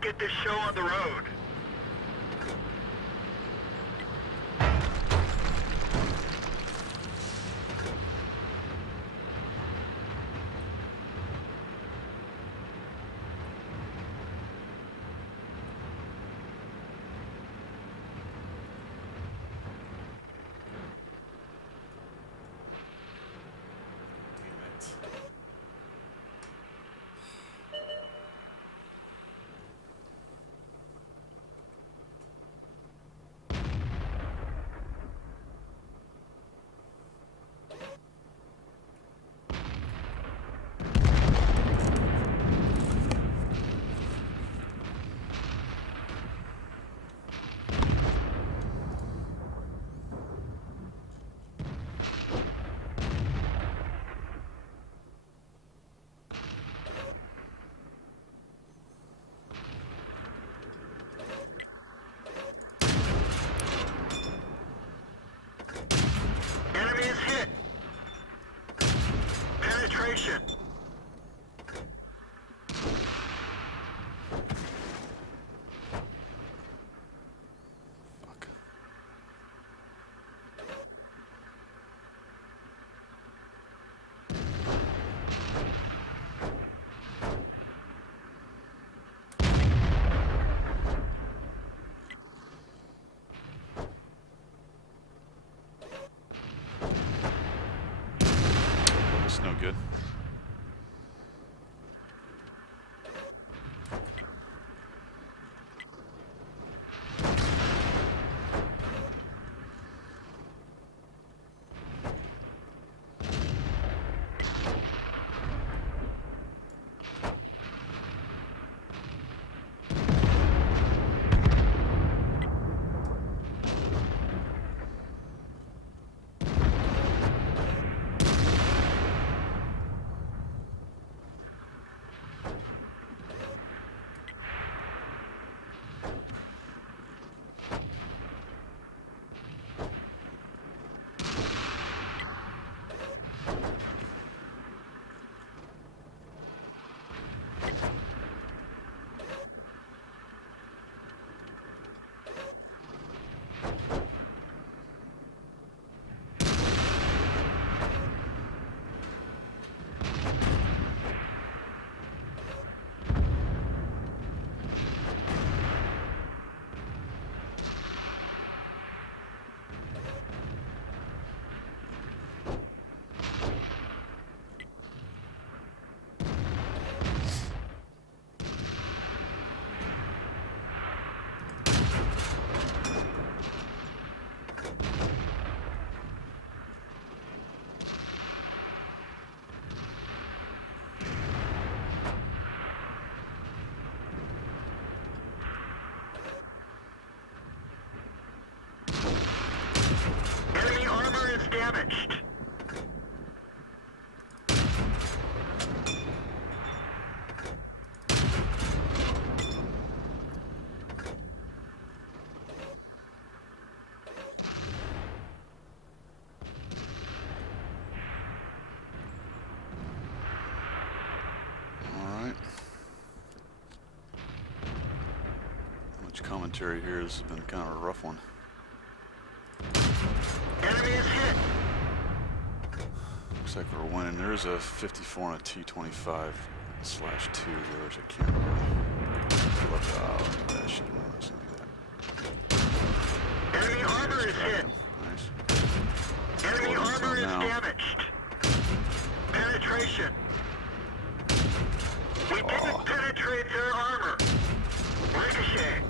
Let's get this show on the road. Penetration. Fuck. That's no good. Enemy armor is damaged. Alright. Much commentary here. This has been kind of a rough one. Enemy is hit. Looks like we're winning. There's a 54 and a T25/2 there, which I can't really look out. That shit. Let's do that. Enemy armor is hit. Nice. Enemy Well, armor is now. damaged. Penetration. We didn't penetrate their armor. Ricochet.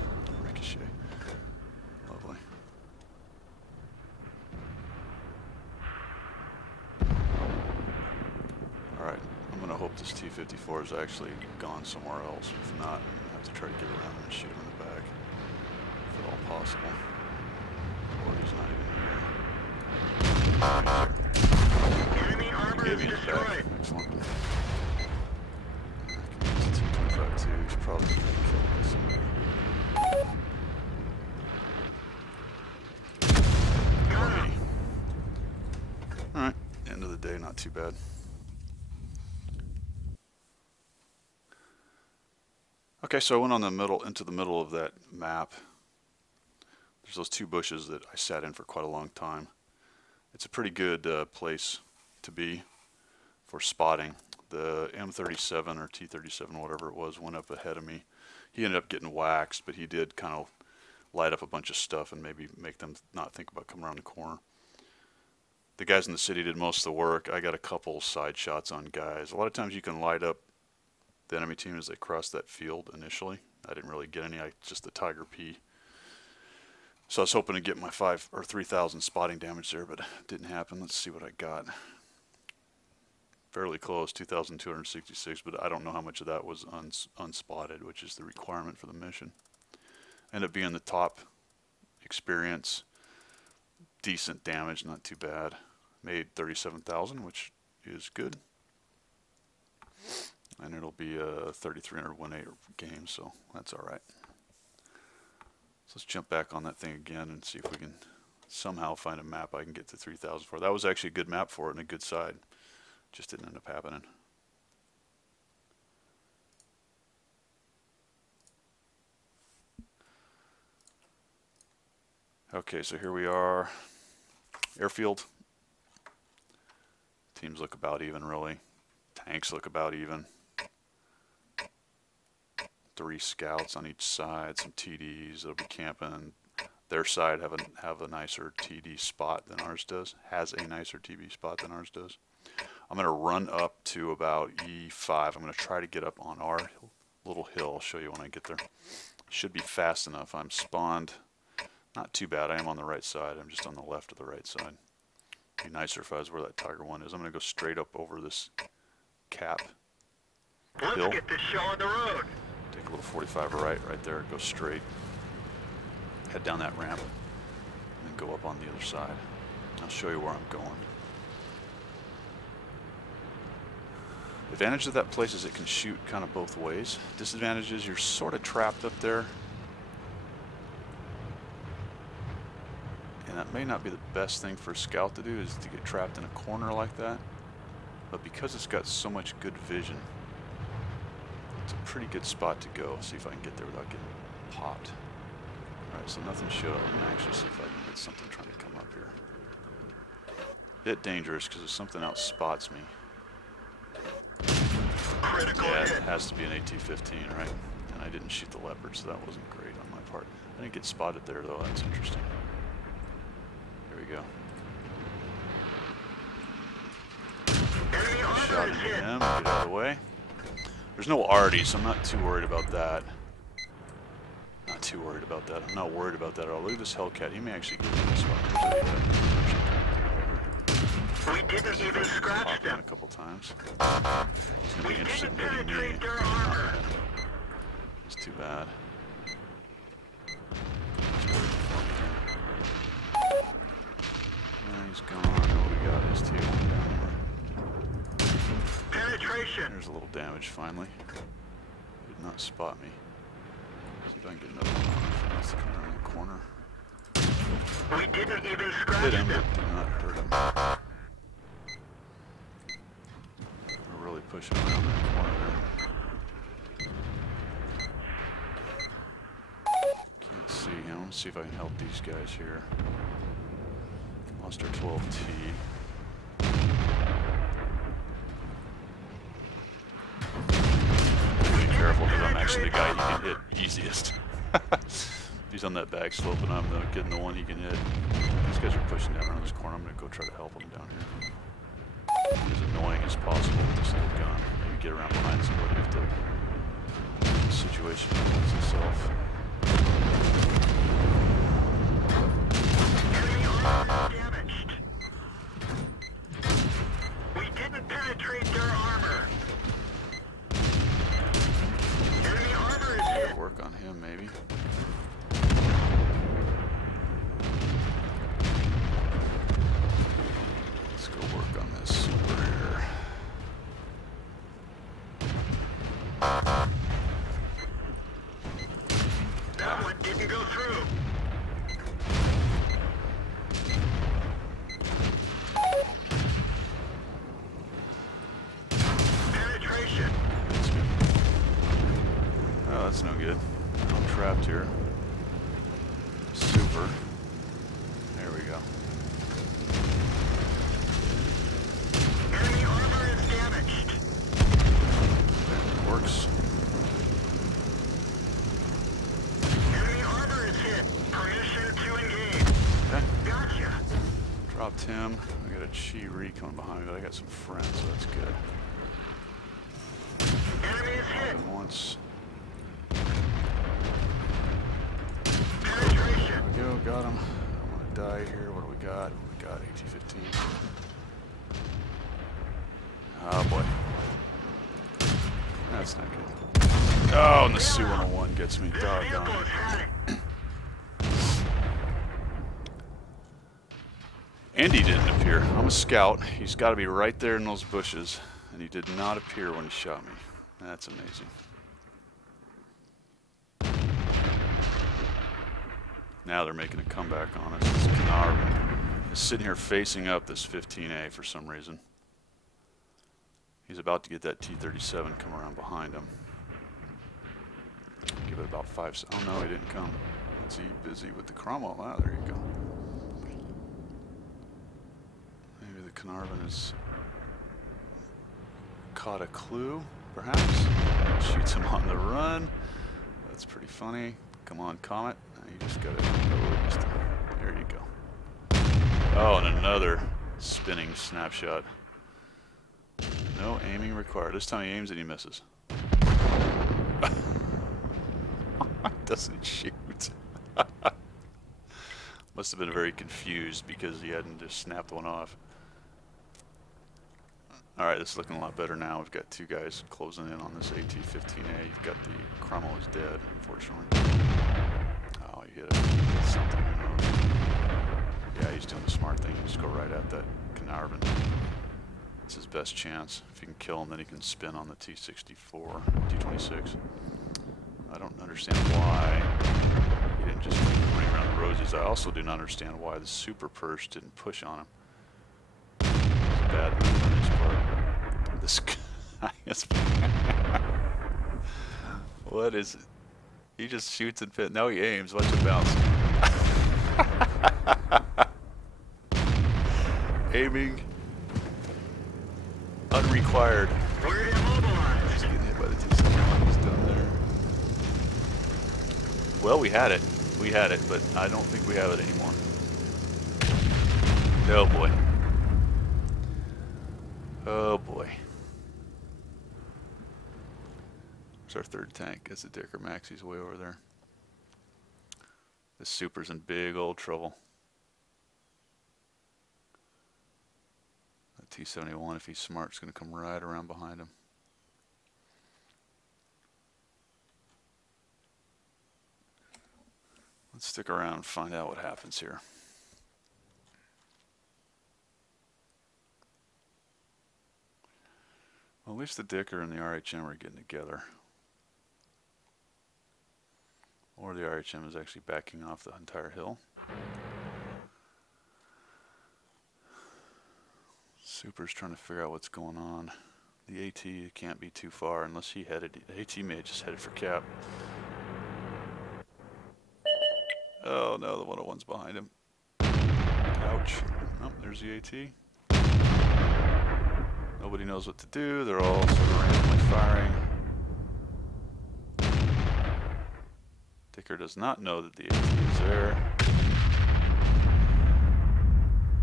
Ricochet. Lovely. Alright, I'm gonna hope this T-54 is actually gone somewhere else. If not, I'm gonna have to try to get around and shoot him in the back. If at all possible. Or he's not even here. Enemy armor Gave is me his destroyed. back. Excellent. It's a T-25/2. He's probably gonna get killed by somebody. Or me. Alright, end of the day, not too bad. Okay, so I went on the middle, into the middle of that map. There's those two bushes that I sat in for quite a long time. It's a pretty good place to be for spotting. The M37 or T37, whatever it was, went up ahead of me. He ended up getting waxed, but he did kind of light up a bunch of stuff and maybe make them not think about coming around the corner. The guys in the city did most of the work. I got a couple side shots on guys. A lot of times you can light up the enemy team as they cross that field initially. I didn't really get any, just the Tiger P. So I was hoping to get my 5,000 or 3,000 spotting damage there, but it didn't happen. Let's see what I got. Fairly close, 2,266, but I don't know how much of that was unspotted, which is the requirement for the mission. Ended up being the top experience. Decent damage, not too bad. Made 37,000, which is good. And it'll be a 3,300 1-8 game, so that's all right. So let's jump back on that thing again and see if we can somehow find a map I can get to 3,000 for. That was actually a good map for it and a good side. Just didn't end up happening. Okay, so here we are. Airfield. Teams look about even, really. Tanks look about even. 3 scouts on each side, some TDs that'll be camping. Their side have a nicer TD spot than ours does. Has a nicer TD spot than ours does. I'm going to run up to about E5. I'm going to try to get up on our little hill. I'll show you when I get there. Should be fast enough. I'm spawned. Not too bad. I am on the right side. I'm just on the left of the right side. Be nicer if I was where that Tiger 1 is. I'm going to go straight up over this cap hill. Let's get this show on the road. Take a little 45 right there. Go straight. Head down that ramp. And then go up on the other side. I'll show you where I'm going. The advantage of that place is it can shoot kind of both ways. Disadvantage is you're sort of trapped up there. And that may not be the best thing for a scout to do, is to get trapped in a corner like that. But because it's got so much good vision, it's a pretty good spot to go. See if I can get there without getting popped. Alright, so nothing showed up. Let me actually see if I can get something trying to come up here. Bit dangerous because if something else spots me. Yeah, it has to be an AT-15, right? And I didn't shoot the Leopard, so that wasn't great on my part. I didn't get spotted there, though. That's interesting. Here we go. Shot into him. Get out of the way. There's no arty, so I'm not too worried about that. Not too worried about that. I'm not worried about that at all. Look at this Hellcat. He may actually get me a spot. We didn't even scratch them a couple times. He's gonna be interested in hitting me. It's too bad. He's gone. Oh, we got his T1 down there. Penetration. There's a little damage finally. He did not spot me. See if I can get another one. That's coming around the corner. We didn't even scratch Hit him, them. but did not hurt him. Pushing around that corner there. Can't see him. Let's see if I can help these guys here. Lost our 12T. Be careful because I'm actually the guy he can hit easiest. If he's on that back slope and I'm getting the one he can hit. These guys are pushing down around this corner. I'm going to go try to help them down here. As annoying as possible with this little gun. Maybe get around behind somebody if the situation presents itself. Enemy armor damaged. We didn't penetrate their armor. Enemy armor is hit. Work on him, maybe. Let's go work on this super here. That one didn't go through. Penetration. that's no good. I'm trapped here. Super. There we go. Enemy armor is damaged. Works. Enemy armor is hit. Permission to engage. Okay. Gotcha. Dropped him. I got a Chi-Ri coming behind me, but I got some friends, so that's good. Enemy is hit. And once. Penetration. There we go, got him. I want to die here. What do we got? We got AT-15. Oh boy. That's not good. Oh, and the Su-101 gets me. This Doggone vehicle it. is had it. Andy didn't appear. I'm a scout. He's got to be right there in those bushes, and he did not appear when he shot me. That's amazing. Now they're making a comeback on us. This Canard is sitting here facing up this 15A for some reason. He's about to get that T-37 come around behind him. Give it about 5 seconds. Oh no, he didn't come. Is he busy with the Cromwell? Ah, there you go. Maybe the Carnarvon has caught a clue, perhaps. Shoots him on the run. That's pretty funny. Come on, Comet. You just gotta go. There you go. Oh, and another spinning snapshot. No aiming required. This time he aims and he misses. Doesn't shoot. Must have been very confused because he hadn't just snapped one off. Alright, this is looking a lot better now. We've got two guys closing in on this AT-15A. You've got the Cromwell is dead, unfortunately. Oh, he hit something. Yeah, he's doing the smart thing. Just go right at that Carnarvon. It's his best chance. If you can kill him, then he can spin on the T-64, T-26. I don't understand why he didn't just keep running around the roses. I also do not understand why the Super Perch didn't push on him. It's a bad move on his part. This guy is... What is it? He just shoots and pit. No, he aims. Watch him bounce. Aiming unrequired. We're immobilized. He's getting hit by the T-71. He's done there. Well, we had it. We had it, but I don't think we have it anymore. Oh boy. Oh boy. It's our third tank. That's the Dicker Max. He's way over there. This Super's in big old trouble. That T-71, if he's smart, is going to come right around behind him. Let's stick around and find out what happens here. Well, at least the Dicker and the RHM are getting together. Or the RHM is actually backing off the entire hill. Super's trying to figure out what's going on. The AT can't be too far unless he headed. The AT may have just headed for cap. Oh no, the 101's behind him. Ouch. Oh, there's the AT. Nobody knows what to do. They're all sort of randomly firing. Dicker does not know that the AT is there.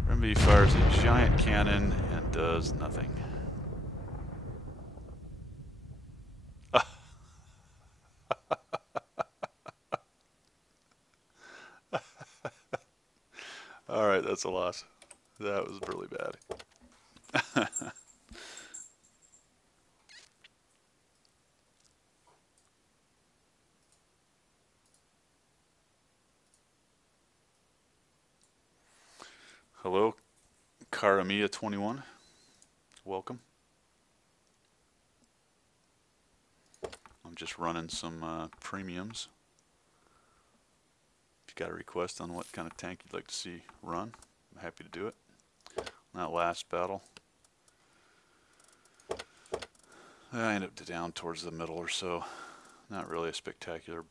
Remember, he fires a giant cannon and does nothing. Alright, that's a loss. That was really bad. Hello, Karamia 21. Welcome. I'm just running some premiums. If you got a request on what kind of tank you'd like to see run, I'm happy to do it. On that last battle, I ended up down towards the middle or so. Not really a spectacular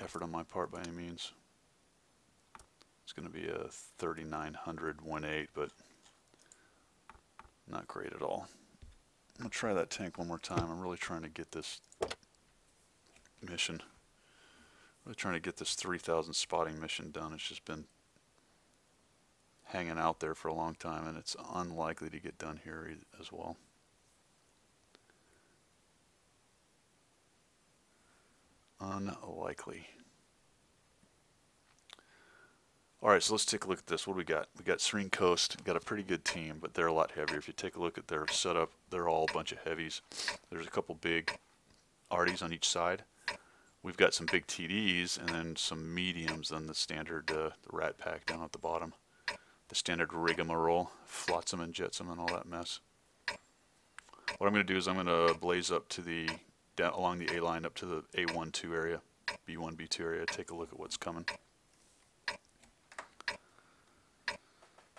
effort on my part by any means. It's going to be a 3900 1.8, but not great at all. I'm going to try that tank one more time. I'm really trying to get this mission. Really trying to get this 3000 spotting mission done. It's just been hanging out there for a long time, and it's unlikely to get done here as well. Unlikely. Alright, so let's take a look at this. What do we got? We got Serene Coast. Got a pretty good team, but they're a lot heavier. If you take a look at their setup, they're all a bunch of heavies. There's a couple big arties on each side. We've got some big TDs and then some mediums on the standard the rat pack down at the bottom. The standard rigmarole, flotsam and jetsam and all that mess. What I'm going to do is I'm going to blaze up to the down along the A line up to the A1-2 area, B1, B2 area. Take a look at what's coming.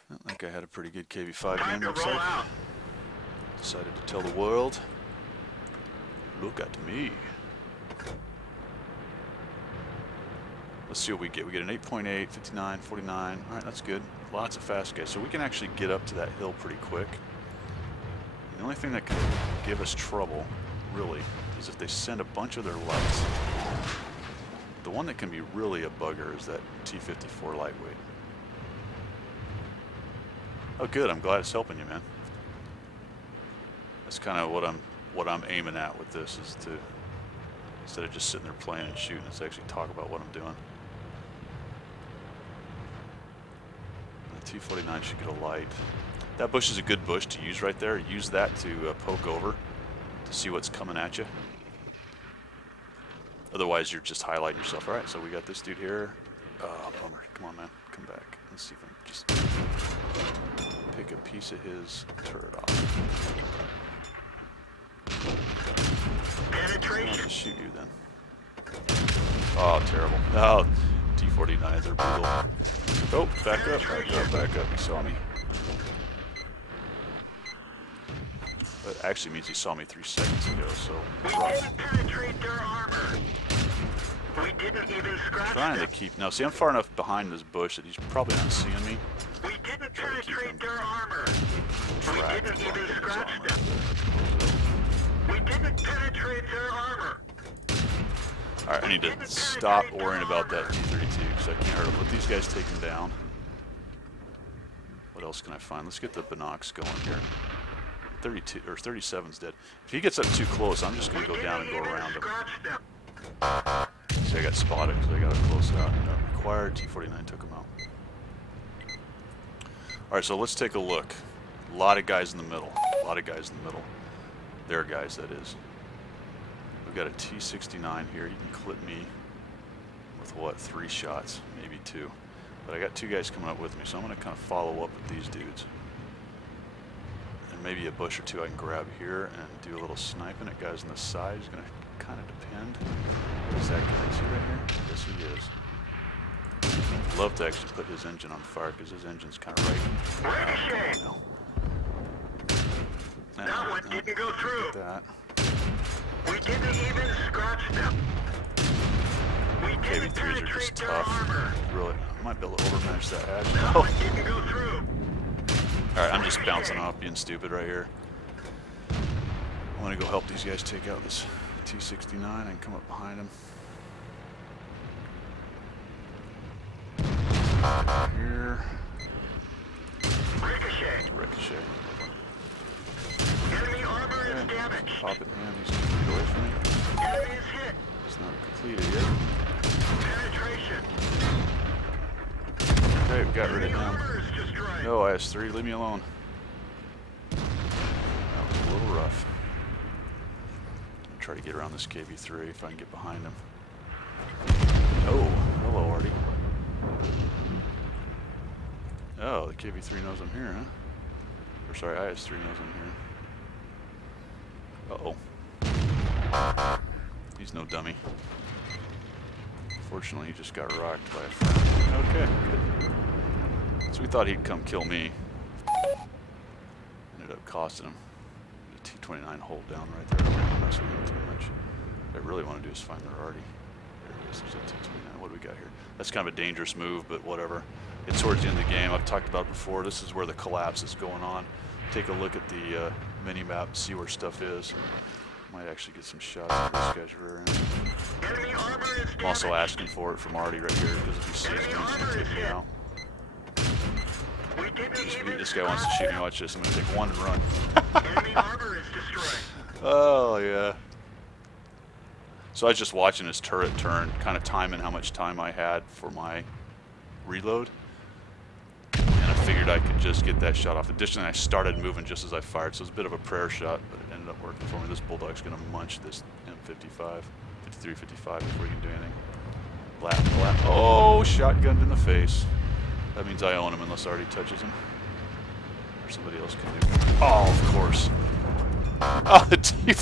I think I had a pretty good KV5 game. Looks like. Decided to tell the world, look at me. Let's see what we get. We get an 8.8, 59, 49. All right, that's good. Lots of fast guys. So we can actually get up to that hill pretty quick. The only thing that could give us trouble, really, is if they send a bunch of their lights. The one that can be really a bugger is that T-54 lightweight. Oh, good. I'm glad it's helping you, man. That's kind of what I'm aiming at with this, is to, instead of just sitting there playing and shooting, it's actually talk about what I'm doing. The T-49 should get a light. That bush is a good bush to use right there. Use that to poke over to see what's coming at you. Otherwise, you're just highlighting yourself. All right, so we got this dude here. Oh, bummer. Come on, man. Come back. Let's see if I can just pick a piece of his turret off. I'll just shoot you then. Oh, terrible. Oh, T-49s are brutal. Oh, back up, back up, back up. He saw me. That actually means he saw me 3 seconds ago, so rough. Penetrate their armor. We didn't even scratch Trying to keep... Now, see, I'm far enough behind this bush that he's probably not seeing me. We didn't penetrate their armor. We didn't even scratch them. We didn't penetrate their armor. Alright, I need to stop worrying about that T-32 because I can't hurt him. Let these guys take him down. What else can I find? Let's get the binocs going here. 32 or 37's dead. If he gets up too close, I'm just going to go down and go around him. See, I got spotted because I got it close out. Acquired, T-49 took him out. Alright, so let's take a look. A lot of guys in the middle. A lot of guys in the middle. Their guys, that is. We've got a T-69 here. You can clip me with, what, 3 shots? Maybe 2. But I got 2 guys coming up with me, so I'm going to kind of follow up with these dudes. And maybe a bush or 2 I can grab here and do a little sniping at guys on the side. It's going to kind of depend. Is that guy? Is he right here? Yes, he is. I'd love to actually put his engine on fire because his engine's kind of right now. That one didn't go through. That. We didn't even scratch them. We didn't KV3s are just penetrate their tough. armor. Really, I might be able to overmatch that hatch. That one didn't go through. Alright, I'm just bouncing off, being stupid right here. I'm gonna go help these guys take out this T-69 and come up behind him. Here. Ricochet. Ricochet. Enemy armor is damaged. Pop it, man. He's gonna get away from me. Enemy is hit. It's not completed yet. Penetration. Okay, we got rid of Enemy him. armor is destroyed. No, IS-3, leave me alone. That was a little rough. I'm gonna try to get around this KV-3 if I can get behind him. Oh, hello, Artie. Oh, the KV-3 knows I'm here, huh? Or sorry, IS-3 knows I'm here. Uh-oh. He's no dummy. Fortunately, he just got rocked by a friend. Okay, good. So we thought he'd come kill me. Ended up costing him. The T-29 hold down right there. I don't mess with him too much. What I really want to do is find their Artie. There it is. There's a T29. What do we got here? That's kind of a dangerous move, but whatever. It's towards the end of the game. I've talked about it before. This is where the collapse is going on. Take a look at the mini-map, see where stuff is. Might actually get some shots at this guy's rear end. Enemy armor is damaged. I'm also asking for it from Artie right here, because if he sees me, he's going to take me out. We didn't even This guy wants to shoot me. Watch this. I'm going to take one and run. Enemy armor is destroyed. Oh, yeah. So I was just watching his turret turn, kind of timing how much time I had for my reload. And I figured I could just get that shot off. Additionally, I started moving just as I fired, so it was a bit of a prayer shot, but it ended up working for me. This Bulldog's going to munch this M55, 53, 55 before he can do anything. Black. Oh, shotgunned in the face. That means I own him unless Artie touches him. Or somebody else can do. Oh, of course. Oh, the T...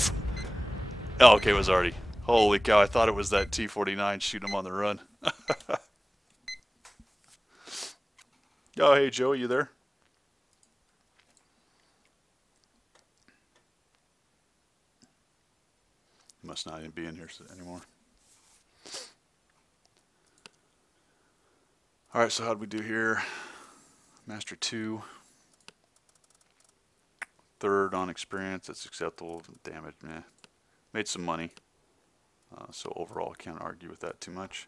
Oh, okay, it was Artie. Holy cow, I thought it was that T-49 shooting him on the run. Oh, hey, Joe, you there? He must not even be in here anymore. Alright, so how'd we do here? Master 2. Third on experience, that's acceptable. Damage, meh. Made some money. So overall, can't argue with that too much.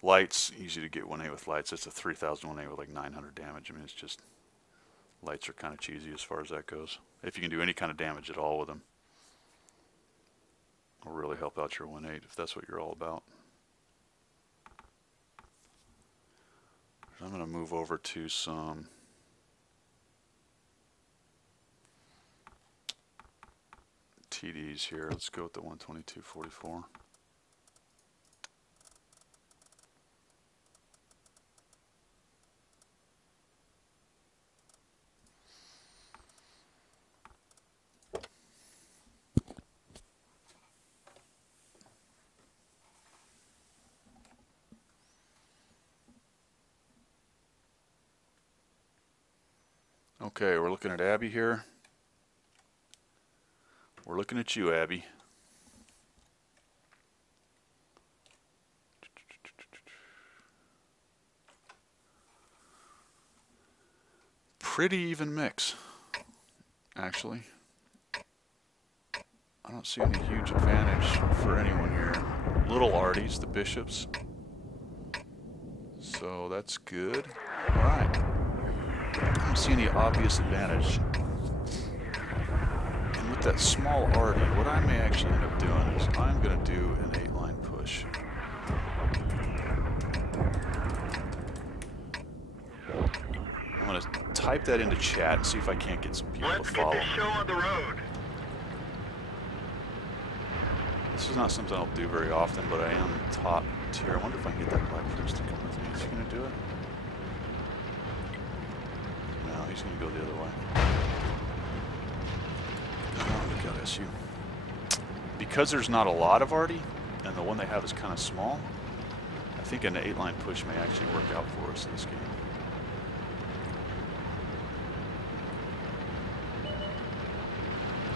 Lights, easy to get 1A with lights. That's a 3000 1A with like 900 damage. I mean, it's just, lights are kind of cheesy as far as that goes. If you can do any kind of damage at all with them, it'll really help out your 1.8 if that's what you're all about. I'm going to move over to some TDs here. Let's go with the 122.44. Okay, we're looking at Abby here. We're looking at you, Abby. Pretty even mix, actually. I don't see any huge advantage for anyone here. Little Arties, the bishops. So that's good. All right. I don't see any obvious advantage. And with that small Artie, what I may actually end up doing is I'm going to do an 8-line push. I'm going to type that into chat and see if I can't get some people to follow. Let's get the show on the road. This is not something I'll do very often, but I am top tier. I wonder if I can get that Black Prince to come with me. Is he going to do it? No, he's going to go the other way. Oh, look at SU. Because there's not a lot of Artie, and the one they have is kind of small, I think an 8-line push may actually work out for us in this game.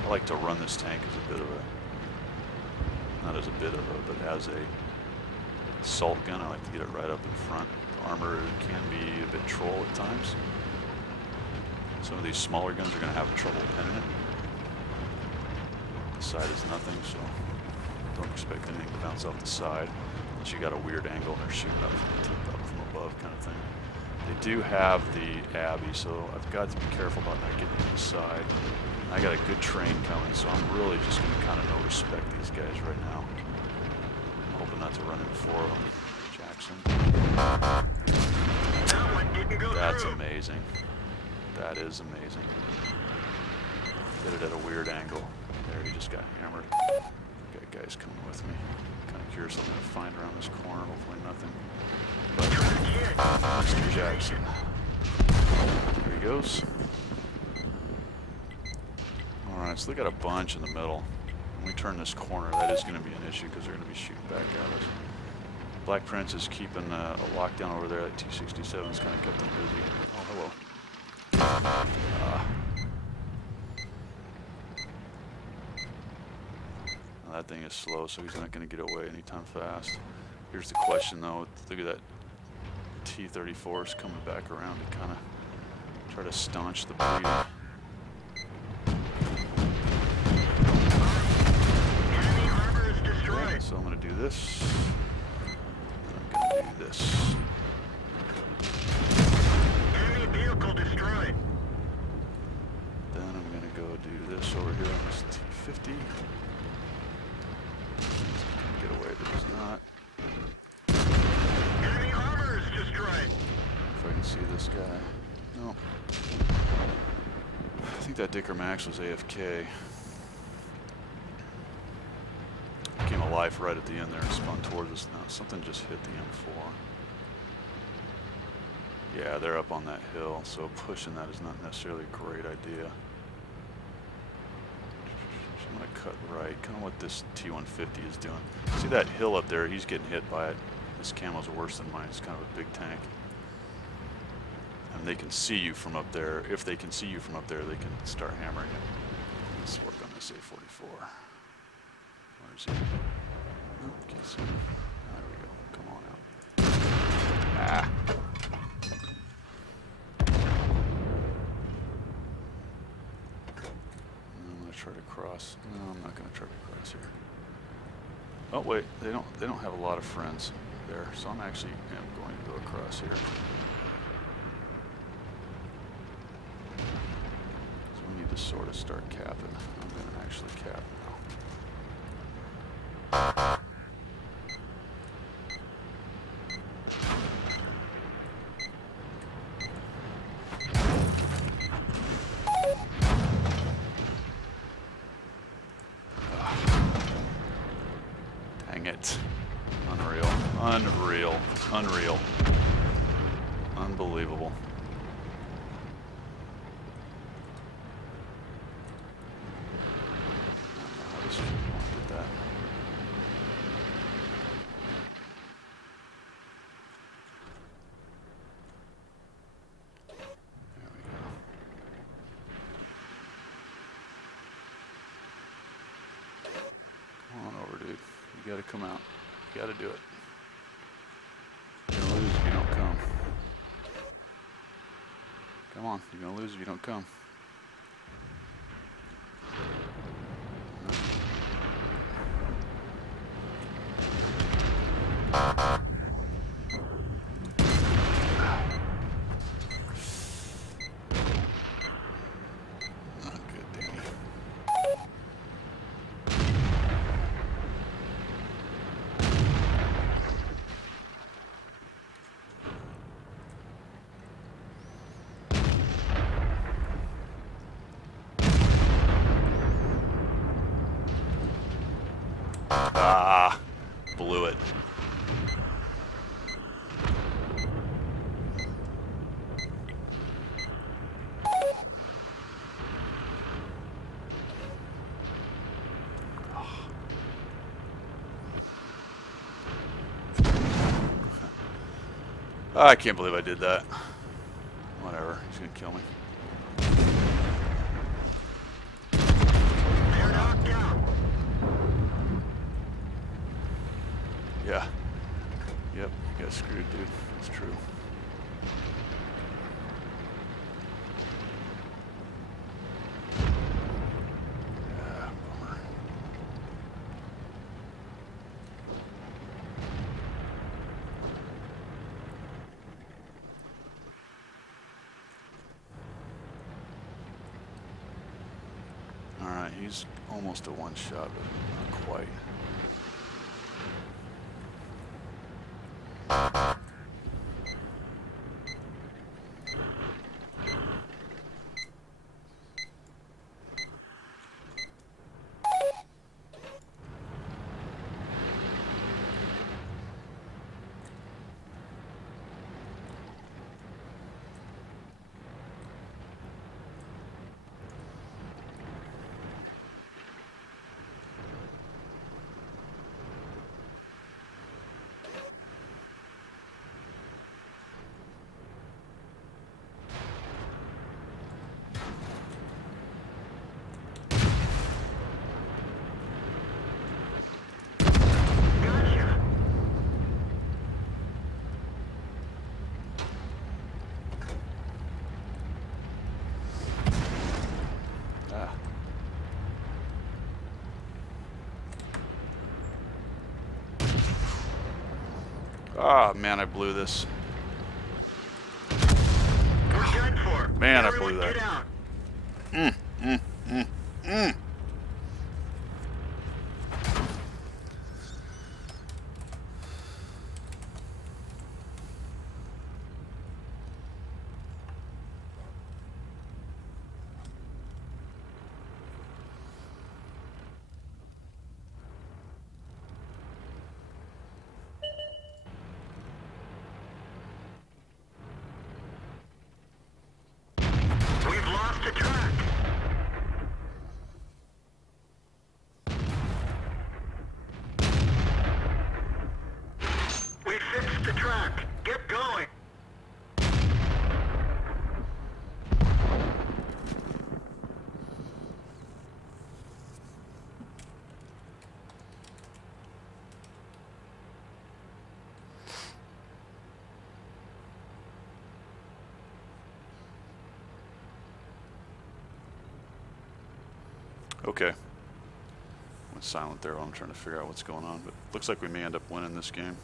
I like to run this tank as a bit of a, not as a bit of a, but as a assault gun. I like to get it right up in front. The armor can be a bit troll at times. Some of these smaller guns are going to have trouble pinning it. The side is nothing, so don't expect anything to bounce off the side unless you got a weird angle and they're shooting up from above kind of thing. They do have the Abbey, so I've got to be careful about not getting to the side. I got a good train coming, so I'm really just going to kind of no respect these guys right now. I'm hoping not to run into 4 of them. Jackson. That's amazing. That is amazing. Did it at a weird angle. There, he just got hammered. Got guys coming with me. Kind of curious what I'm going to find around this corner. Hopefully nothing. But Mr. Jackson. There he goes. Alright, so they got a bunch in the middle. When we turn this corner, that is going to be an issue because they're going to be shooting back at us. Black Prince is keeping a lockdown over there. That T-67 has kind of kept them busy. Oh, hello. that thing is slow, so he's not going to get away anytime fast. Here's the question, though. Look at that T-34 is coming back around to kind of try to staunch the bleeding. Enemy armor is destroyed. So I'm going to do this. I'm going to do this. Enemy vehicle destroyed. Then I'm going to go do this over here on this T-50. Get away, but he's not. Enemy armor is destroyed. If I can see this guy. No. I think that Dicker Max was AFK. Came alive right at the end there and spun towards us now. Something just hit the M4. Yeah, they're up on that hill, so pushing that is not necessarily a great idea. So I'm going to cut right, kind of what this T-150 is doing. See that hill up there? He's getting hit by it. This camo's worse than mine. It's kind of a big tank. And they can see you from up there. If they can see you from up there, they can start hammering it. Let's work on this A-44. Where is he? Oh, can't see him. There we go. Come on out. Ah! I'm gonna try to cross. No, I'm not gonna try to cross here. Oh wait, they don't have a lot of friends there, so I'm actually going to go across here. So we need to sort of start capping. I'm gonna actually cap now. Dang it. Unreal. Unreal. Unreal. Unbelievable. I don't know how this did that. There we go. Come on over, dude. You gotta come out. You gotta do it. You're gonna lose if you don't come. Come on, you're gonna lose if you don't come. Not good, Danny. Ah, blew it. I can't believe I did that. Whatever, he's gonna kill me. They're knocked out. Yeah. Yep, you got screwed, dude. That's true. Yeah, bummer. Alright, he's almost a one shot, but not quite. Ah, man, I blew this. We're done for. Man, I Everyone blew that. get out. We've lost the track. We fixed the track. Get going. Okay. Went silent there while I'm trying to figure out what's going on, but looks like we may end up winning this game.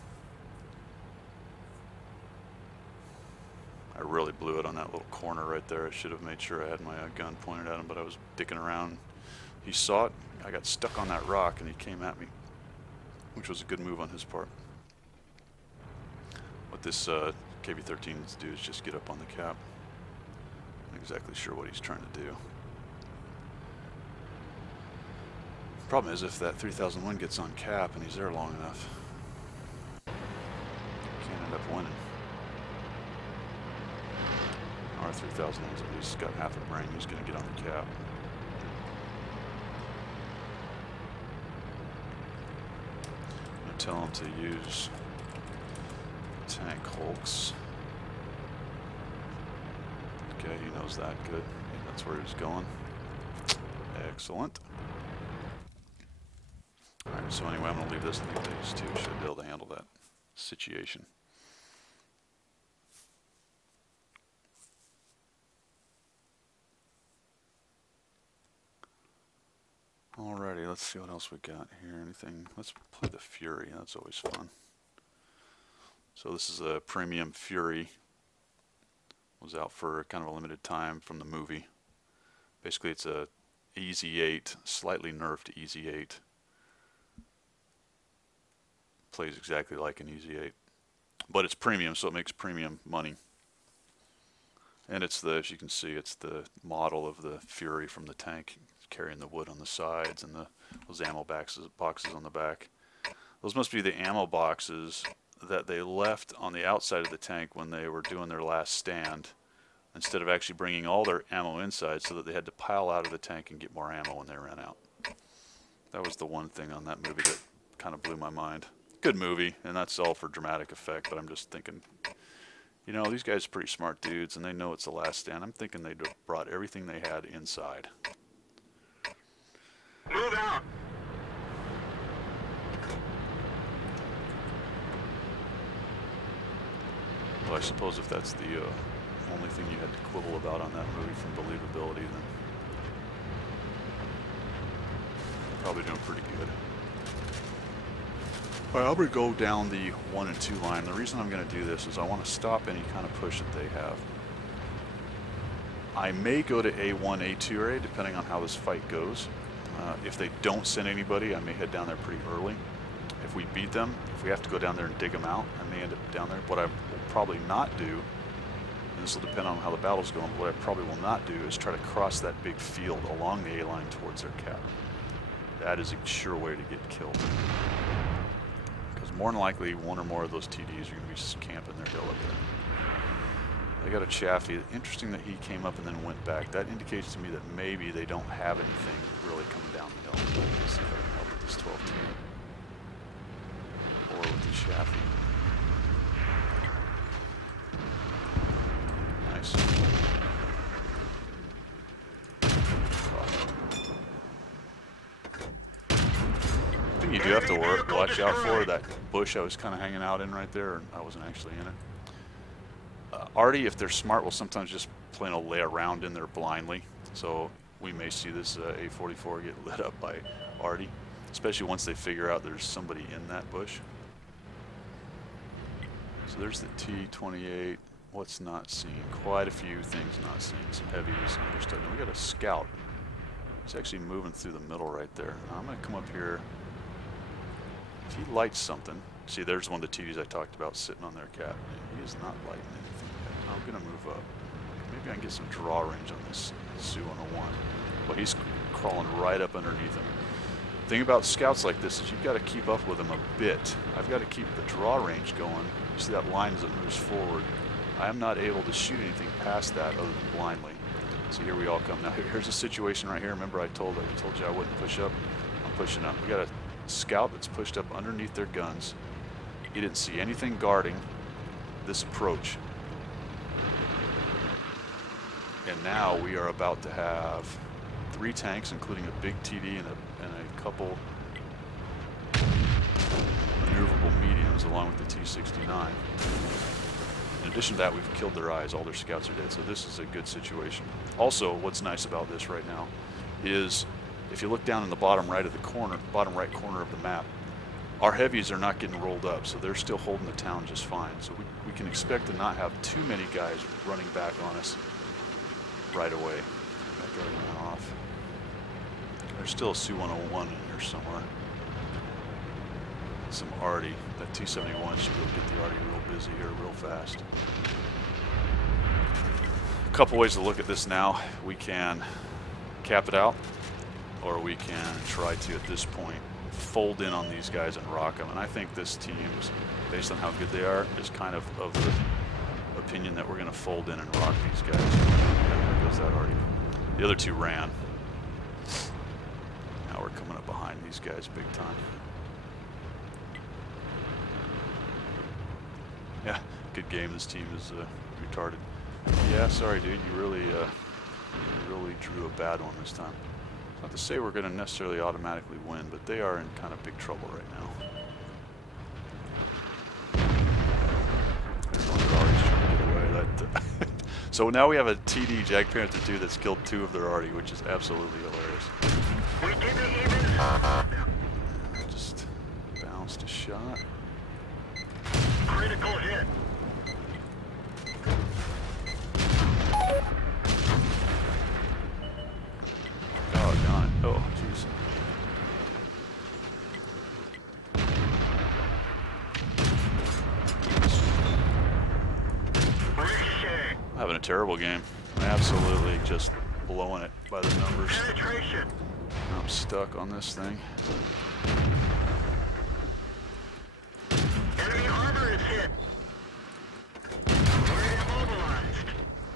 I really blew it on that little corner right there. I should have made sure I had my gun pointed at him, but I was dicking around. He saw it. I got stuck on that rock and he came at me, which was a good move on his part. What this KV-13 needs to do is just get up on the cap. Not exactly sure what he's trying to do. Problem is, if that 3001 gets on cap and he's there long enough, can't end up winning. Our 3001's at least got half a brain. He's going to get on the cap. I'm going to tell him to use tank hulks. Okay, he knows that. Good. That's where he's going. Excellent. Alright, so anyway, I'm going to leave this. I think these two should be able to handle that situation. Alrighty, let's see what else we got here. Anything? Let's play the Fury. That's always fun. So this is a premium Fury. Was out for kind of a limited time from the movie. Basically, it's a EZ8, slightly nerfed EZ8. Plays exactly like an EZ8, but it's premium, so it makes premium money. And it's the, as you can see, it's the model of the Fury from the tank, carrying the wood on the sides and those ammo boxes on the back. Those must be the ammo boxes that they left on the outside of the tank when they were doing their last stand, instead of actually bringing all their ammo inside, so that they had to pile out of the tank and get more ammo when they ran out. That was the one thing on that movie that kind of blew my mind. Good movie, and that's all for dramatic effect, but I'm just thinking, you know, these guys are pretty smart dudes, and they know it's the last stand. I'm thinking they'd have brought everything they had inside. Move out. Well, I suppose if that's the only thing you had to quibble about on that movie from believability, then probably doing pretty good. Alright, I'm going to go down the 1 and 2 line. The reason I'm going to do this is I want to stop any kind of push that they have. I may go to A1, A2 area, depending on how this fight goes. If they don't send anybody, I may head down there pretty early. If we beat them, if we have to go down there and dig them out, I may end up down there. What I will probably not do, and this will depend on how the battle's going, but what I probably will not do is try to cross that big field along the A line towards their cap. That is a sure way to get killed. Because more than likely, one or more of those TDs are going to be camping their hill up there. They got a Chaffee. Interesting that he came up and then went back. That indicates to me that maybe they don't have anything really coming down the hill. Let's see if I can help with this 12 team. Or with the Chaffee. Nice. The thing you do have to watch out for, that bush I was kind of hanging out in right there, and I wasn't actually in it. Arty, if they're smart, will sometimes just plain old lay around in there blindly. So we may see this A44 get lit up by Arty, especially once they figure out there's somebody in that bush. So there's the T-28. What's not seen? Quite a few things not seen. Some heavies and other stuff. And we got a scout. He's actually moving through the middle right there. Now I'm going to come up here. If he lights something, see there's one of the TDs I talked about sitting on their cap. He is not lighting anything yet. I'm going to move up. Maybe I can get some draw range on this Su-101. But he's crawling right up underneath him. The thing about scouts like this is you've got to keep up with them a bit. I've got to keep the draw range going. You see that line as it moves forward. I am not able to shoot anything past that other than blindly. So here we all come. Now here's a situation right here. Remember I told you I wouldn't push up. I'm pushing up. We got a scout that's pushed up underneath their guns. He didn't see anything guarding this approach. And now we are about to have 3 tanks, including a big TD and a couple maneuverable mediums, along with the T-69. In addition to that, we've killed their eyes. All their scouts are dead, so this is a good situation. Also, what's nice about this right now is if you look down in the bottom right of the corner, bottom right corner of the map, our heavies are not getting rolled up, so they're still holding the town just fine. So we can expect to not have too many guys running back on us right away. That guy went off. There's still a Su-101 in here somewhere. Some arty. That T-71 should go get the arty real busy here real fast. A couple ways to look at this now. We can cap it out, or we can try to, at this point, fold in on these guys and rock them. And I think this team, based on how good they are, is kind of the opinion that we're going to fold in and rock these guys. There goes that arty. The other 2 ran. Now we're coming up behind these guys big time. Yeah, good game. This team is retarded. Yeah, sorry, dude. You really drew a bad one this time. Not to say we're going to necessarily automatically win, but they are in kind of big trouble right now. There's one they're already trying to get away. So now we have a TD Jag Panther 2 that's killed 2 of their arty, which is absolutely hilarious. We didn't even. Just bounced a shot. Critical hit. Oh, got it. Oh, jeez. Ricochet. Having a terrible game. Absolutely just blowing it by the numbers. Penetration. I'm stuck on this thing. Enemy armor is hit. We're immobilized.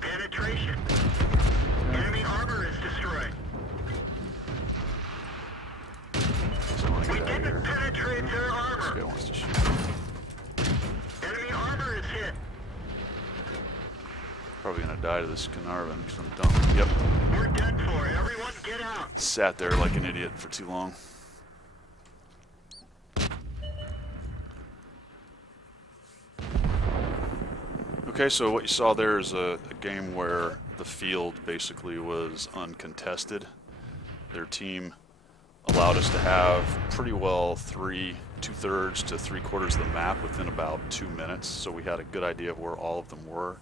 Penetration. Enemy armor is destroyed. We didn't penetrate their armor. This guy wants to shoot. Enemy armor is hit. Probably gonna die to this Carnarvon because I'm dumb. Yep. We're dead for. Everyone get out. Sat there like an idiot for too long. Okay, so what you saw there is a game where the field basically was uncontested. Their team allowed us to have pretty well 2/3 to 3/4 of the map within about 2 minutes, so we had a good idea of where all of them were.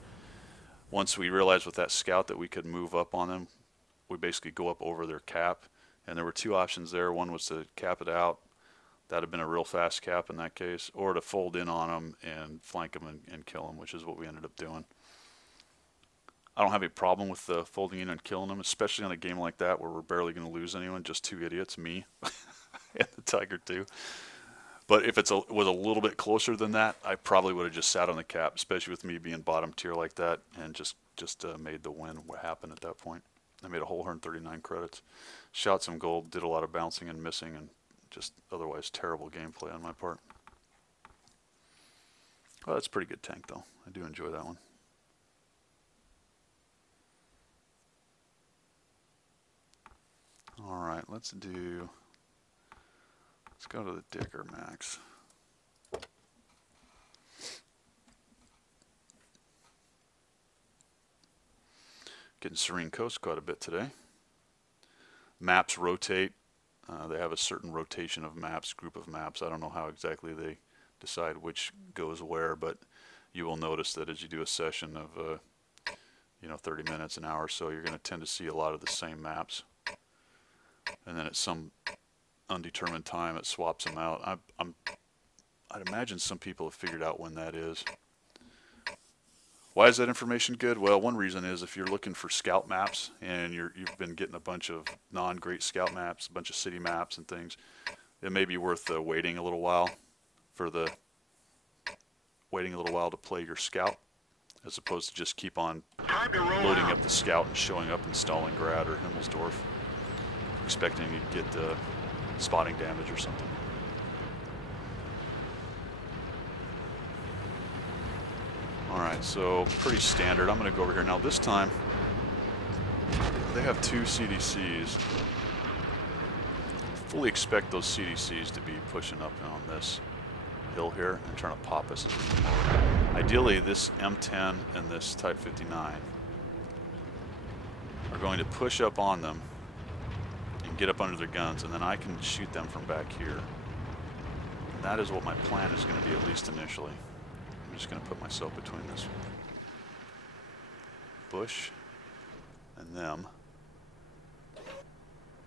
Once we realized with that scout that we could move up on them, we basically go up over their cap, and there were 2 options there. One was to cap it out. That would have been a real fast cap in that case, or to fold in on them and flank them and kill them, which is what we ended up doing. I don't have any problem with folding in and killing them, especially on a game like that where we're barely going to lose anyone, just 2 idiots, me and the Tiger 2. But if it was a little bit closer than that, I probably would have just sat on the cap, especially with me being bottom tier like that, and just made the win what happened at that point. I made a whole 139 credits, shot some gold, did a lot of bouncing and missing, and just otherwise terrible gameplay on my part. Well, that's a pretty good tank though. I do enjoy that one. Alright, let's go to the Dicker Max. Getting Serene Coast quite a bit today. Maps rotate. They have a certain rotation of maps, group of maps. I don't know how exactly they decide which goes where, but you will notice that as you do a session of, you know, 30 minutes, an hour or so, you're going to tend to see a lot of the same maps. And then at some undetermined time, it swaps them out. I'd imagine some people have figured out when that is. Why is that information good? Well, one reason is if you're looking for scout maps and you've been getting a bunch of non-great scout maps, a bunch of city maps and things, it may be worth waiting a little while to play your scout, as opposed to just keep on loading up the scout and showing up in Stalingrad or Himmelsdorf, expecting to get spotting damage or something. Alright, so pretty standard. I'm going to go over here. Now this time, they have 2 CDCs. Fully expect those CDCs to be pushing up on this hill here and trying to pop us as we come over. Ideally, this M10 and this Type 59 are going to push up on them and get up under their guns, and then I can shoot them from back here. And that is what my plan is going to be, at least initially. I'm just going to put myself between this bush and them.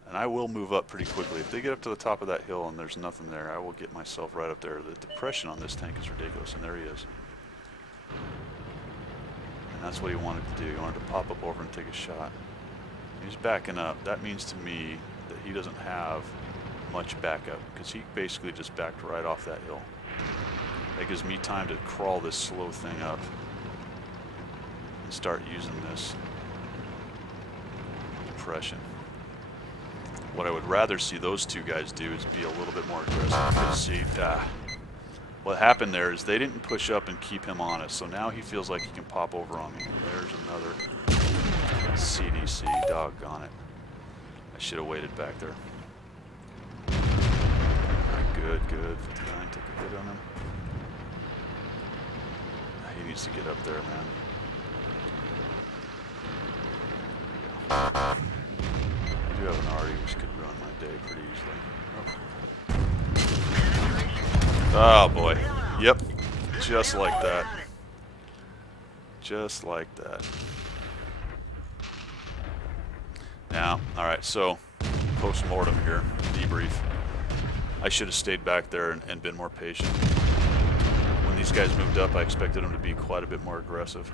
And I will move up pretty quickly. If they get up to the top of that hill and there's nothing there, I will get myself right up there. The depression on this tank is ridiculous, and there he is. And that's what he wanted to do. He wanted to pop up over and take a shot. He's backing up. That means to me that he doesn't have much backup, because he basically just backed right off that hill. That gives me time to crawl this slow thing up and start using this depression. What I would rather see those two guys do is be a little bit more aggressive. See, what happened there is they didn't push up and keep him honest, so now he feels like he can pop over on me. And there's another CDC, doggone it. I should have waited back there. Good, good. 59, took a hit on him. He needs to get up there, man. I do have an arty which could run my day pretty easily. Oh boy. Yep. Just like that. Just like that. Now, alright, so post-mortem here, debrief. I should have stayed back there and been more patient. When these guys moved up, I expected them to be quite a bit more aggressive,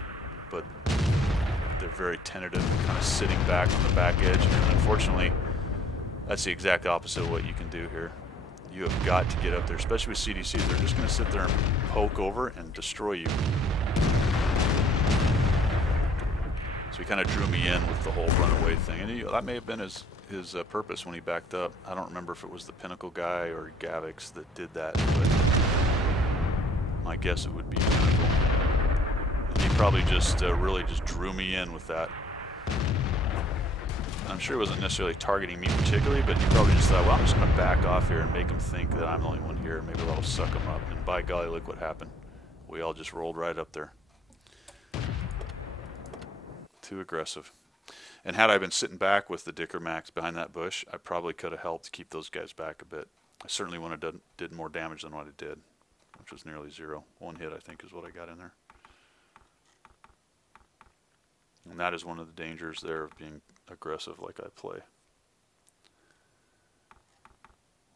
but they're very tentative, kind of sitting back on the back edge, and unfortunately, that's the exact opposite of what you can do here. You have got to get up there, especially with CDCs. They're just going to sit there and poke over and destroy you. So he kind of drew me in with the whole runaway thing, and that may have been his purpose when he backed up. I don't remember if it was the Pinnacle guy or Gavix that did that, but my guess it would be Pinnacle. And he probably just really just drew me in with that. I'm sure he wasn't necessarily targeting me particularly, but he probably just thought, well, I'm just going to back off here and make him think that I'm the only one here. Maybe that'll suck him up. And by golly, look what happened. We all just rolled right up there. Too aggressive. And had I been sitting back with the Dicker Max behind that bush, I probably could have helped keep those guys back a bit. I certainly would have did more damage than what I did, which was nearly 0. 1 hit, I think, is what I got in there. And that is one of the dangers there of being aggressive like I play.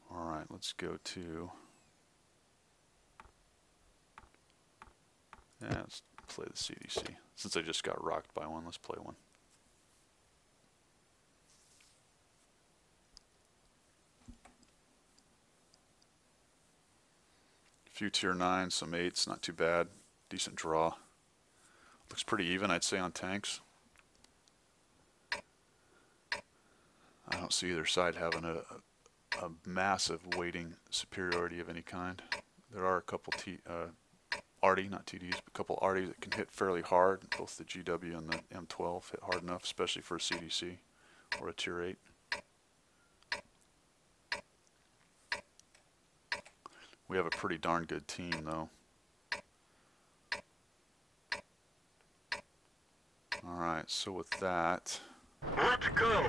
Alright, let's go to... Yeah, let's play the CDC. Since I just got rocked by one, let's play one. A few tier 9s, some 8s, not too bad. Decent draw. Looks pretty even, I'd say, on tanks. I don't see either side having a massive weighting superiority of any kind. There are a couple arty, not TDs, but a couple arty that can hit fairly hard. Both the GW and the M12 hit hard enough, especially for a CDC or a tier 8. We have a pretty darn good team, though. Alright, so with that, Let's go.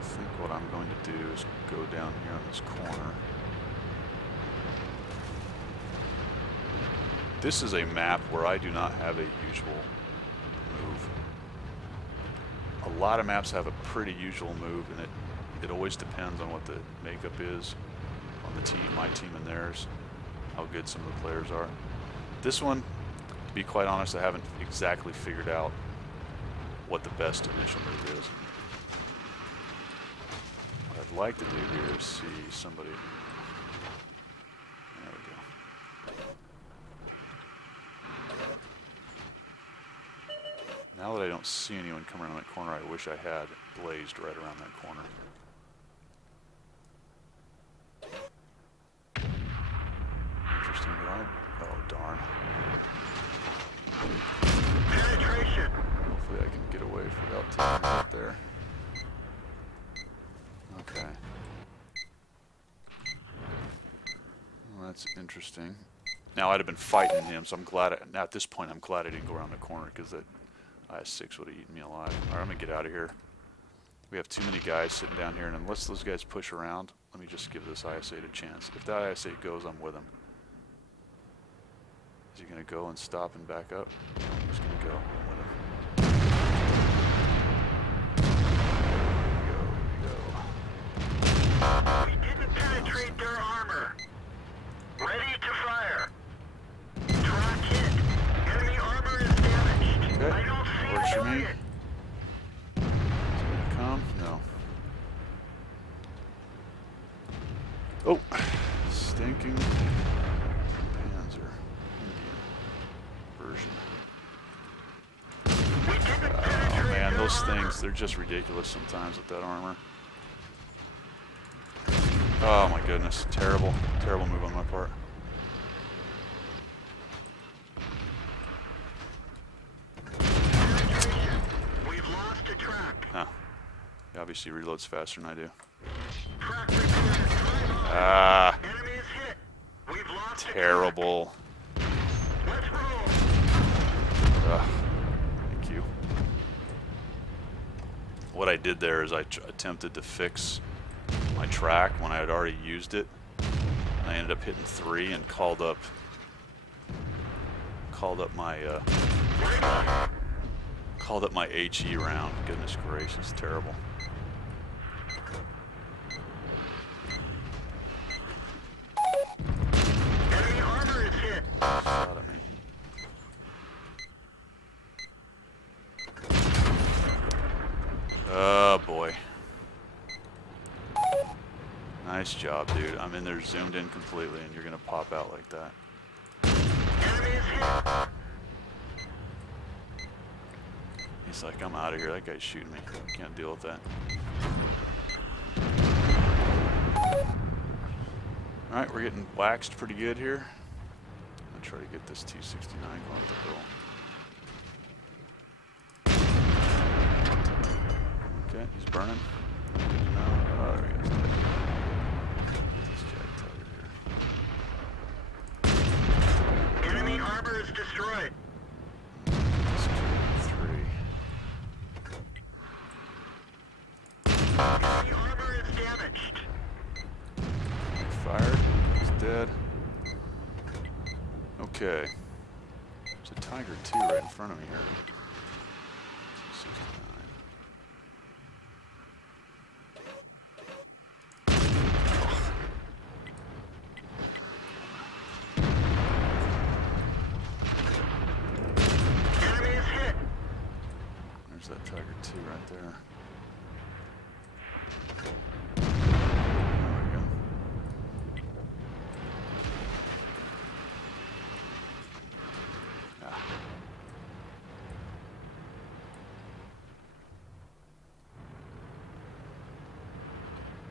I think what I'm going to do is go down here on this corner. This is a map where I do not have a usual move. A lot of maps have a pretty usual move, and it always depends on what the makeup is on the team, my team and theirs, how good some of the players are. This one, to be quite honest, I haven't exactly figured out what the best initial move is. What I'd like to do here is see somebody. There we go. Now that I don't see anyone coming around that corner, I wish I had blazed right around that corner. Interesting drive. Oh, darn. Penetration. Hopefully I can get away without taking it there. Okay. Well, that's interesting. Now I'd have been fighting him, so I'm glad. At this point, I'm glad I didn't go around the corner because that IS-6 would have eaten me alive. All right, I'm gonna get out of here. We have too many guys sitting down here, and unless those guys push around, let me just give this IS-8 a chance. If that IS-8 goes, I'm with him. Is he gonna go and stop and back up? No, he's gonna go. I'm with him. We didn't penetrate their armor. Ready to fire. Track hit. Enemy armor is damaged. Okay, I don't see works a for me. target. Is he gonna come? No. Oh, stinking Panzer Indian version. We didn't Oh penetrate man, their those armor. things, they're just ridiculous sometimes with that armor. Oh my goodness, terrible, terrible move on my part. Penetration. We've lost a track. Huh. He obviously reloads faster than I do. Track repair. Time on. Ah, Enemy is hit. We've lost a track. terrible. Let's roll. Thank you. What I did there is I attempted to fix my track when I had already used it. And I ended up hitting 3 and called up my HE round. Goodness gracious, terrible. Enemy armor is hit. Shot at me. Oh boy. Nice job, dude. I'm in there zoomed in completely, and you're gonna pop out like that. Enemy is hit. He's like, I'm out of here. That guy's shooting me. Can't deal with that. Alright, we're getting waxed pretty good here. I'm gonna try to get this T-69 going up the hill. Okay, he's burning. Good to know. Oh, there he is. This Jag tiger here. Enemy armor is destroyed. This 3. Enemy armor is damaged. Fired. He's dead. Okay. There's a Tiger 2 right in front of me here. 69. Enemy is hit. There's that Tiger 2 right there.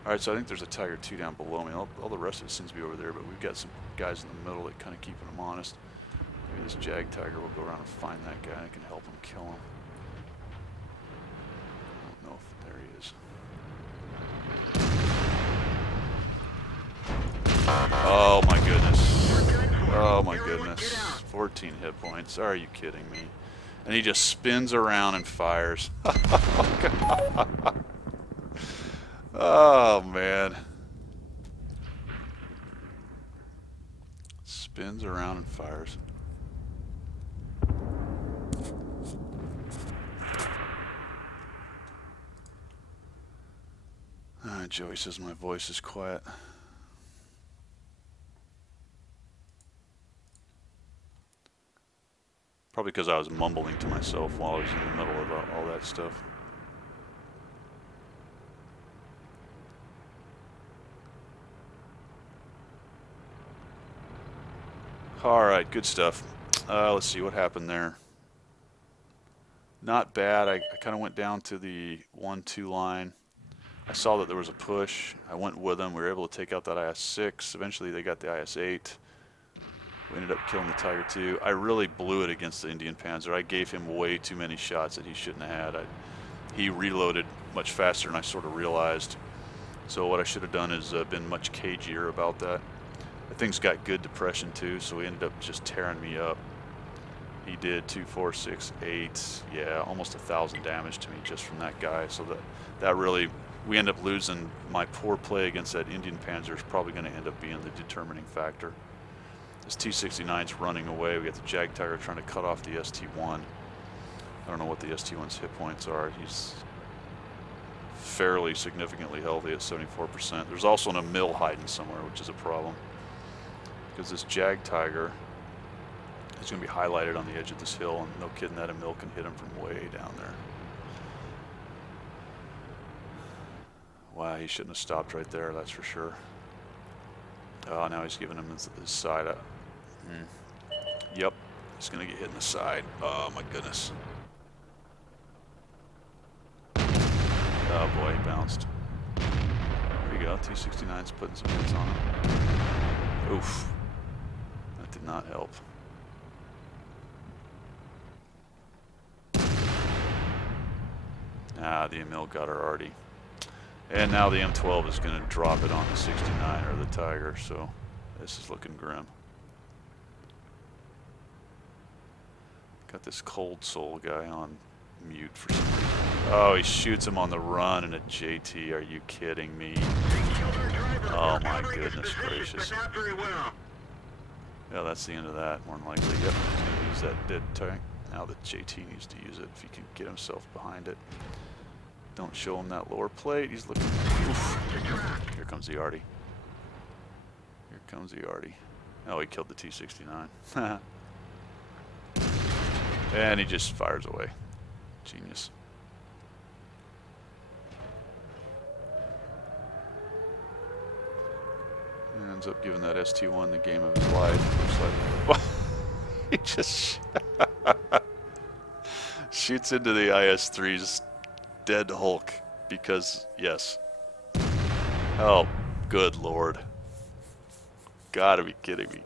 Alright, so I think there's a Tiger 2 down below me. All the rest of it seems to be over there, but we've got some guys in the middle that kind of keeping them honest. Maybe this Jag Tiger will go around and find that guy and I can help him kill him. I don't know if there he is. Oh my goodness. Oh my goodness. 14 hit points. Are you kidding me? And he just spins around and fires. Oh, God. Oh man. Spins around and fires. Joey says my voice is quiet. Probably because I was mumbling to myself while I was in the middle of all that stuff. Alright, good stuff. Let's see what happened there. Not bad. I kind of went down to the 1-2 line. I saw that there was a push. I went with them. We were able to take out that IS-6. Eventually they got the IS-8. We ended up killing the Tiger II. I really blew it against the Indian Panzer. I gave him way too many shots that he shouldn't have had. He reloaded much faster than I sort of realized. So what I should have done is been much cagier about that. The thing's got good depression too, so he ended up just tearing me up. He did 2, 4, 6, 8, yeah, almost 1,000 damage to me just from that guy. So that really, we end up losing. My poor play against that Indian Panzer is probably going to end up being the determining factor. This T-69's running away. We got the Jag Tiger trying to cut off the ST-1. I don't know what the ST-1's hit points are. He's fairly significantly healthy at 74%. There's also an Emil hiding somewhere, which is a problem. Because this Jag Tiger is going to be highlighted on the edge of this hill, and no kidding, that Emil can hit him from way down there. Wow, he shouldn't have stopped right there, that's for sure. Oh, now he's giving him his side up. Yep, he's going to get hit in the side. Oh, my goodness. Oh, boy, he bounced. There you go, T-69's putting some hits on him. Oof. That did not help. Ah, the Emil got her already. And now the M12 is going to drop it on the 69 or the Tiger, so this is looking grim. Got this Cold Soul guy on mute for some reason. Oh, he shoots him on the run in a JT. Are you kidding me? Oh my goodness gracious. Yeah, that's the end of that, more than likely. Yep, he's going to use that dead tank. Now the JT needs to use it if he can get himself behind it. Don't show him that lower plate. He's looking. Oof. Here comes the Arty. Here comes the Arty. Oh, he killed the T-69. And he just fires away. Genius. He ends up giving that ST-1 the game of his life. Looks like he just shoots into the IS-3's dead Hulk because, yes. Oh, good lord. Gotta be kidding me.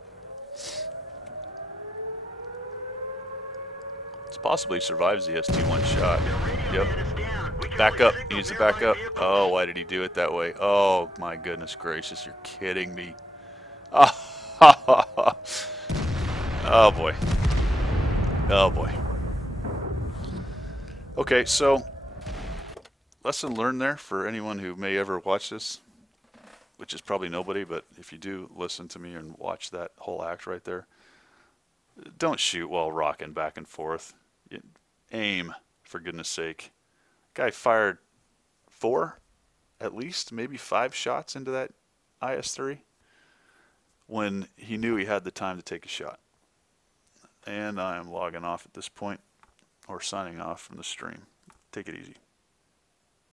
It's possible he survives the ST-1 shot. Yep. Back up. He needs to back up. Oh, why did he do it that way? Oh, my goodness gracious. You're kidding me. Oh, oh boy. Oh, boy. Okay, so lesson learned there for anyone who may ever watch this, which is probably nobody, but if you do listen to me and watch that whole act right there, don't shoot while rocking back and forth. Aim, for goodness sake. Guy fired 4, at least, maybe 5 shots into that IS-3 when he knew he had the time to take a shot. And I am logging off at this point, or signing off from the stream. Take it easy.